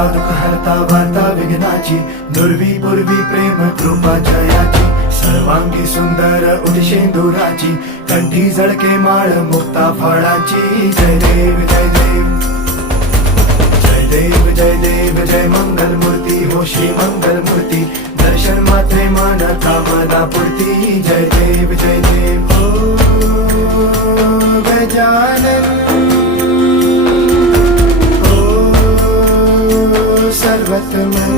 हरता दुःख हरता वार्ता विघ्नाची, दुर्वी पूर्वी प्रेम कृपा जयाची, सर्वांगी सुंदर उदिशेंदुराची, कंठी झळके माळ मुक्ता फळाची. जय देव जय देव जय देव जय देव जय मंगल मूर्ती हो श्री मंगल मूर्ती, दर्शन मात्रे मन कामना पूर्ती. जय देव जय देव हो गजानन हो सर्वतमन.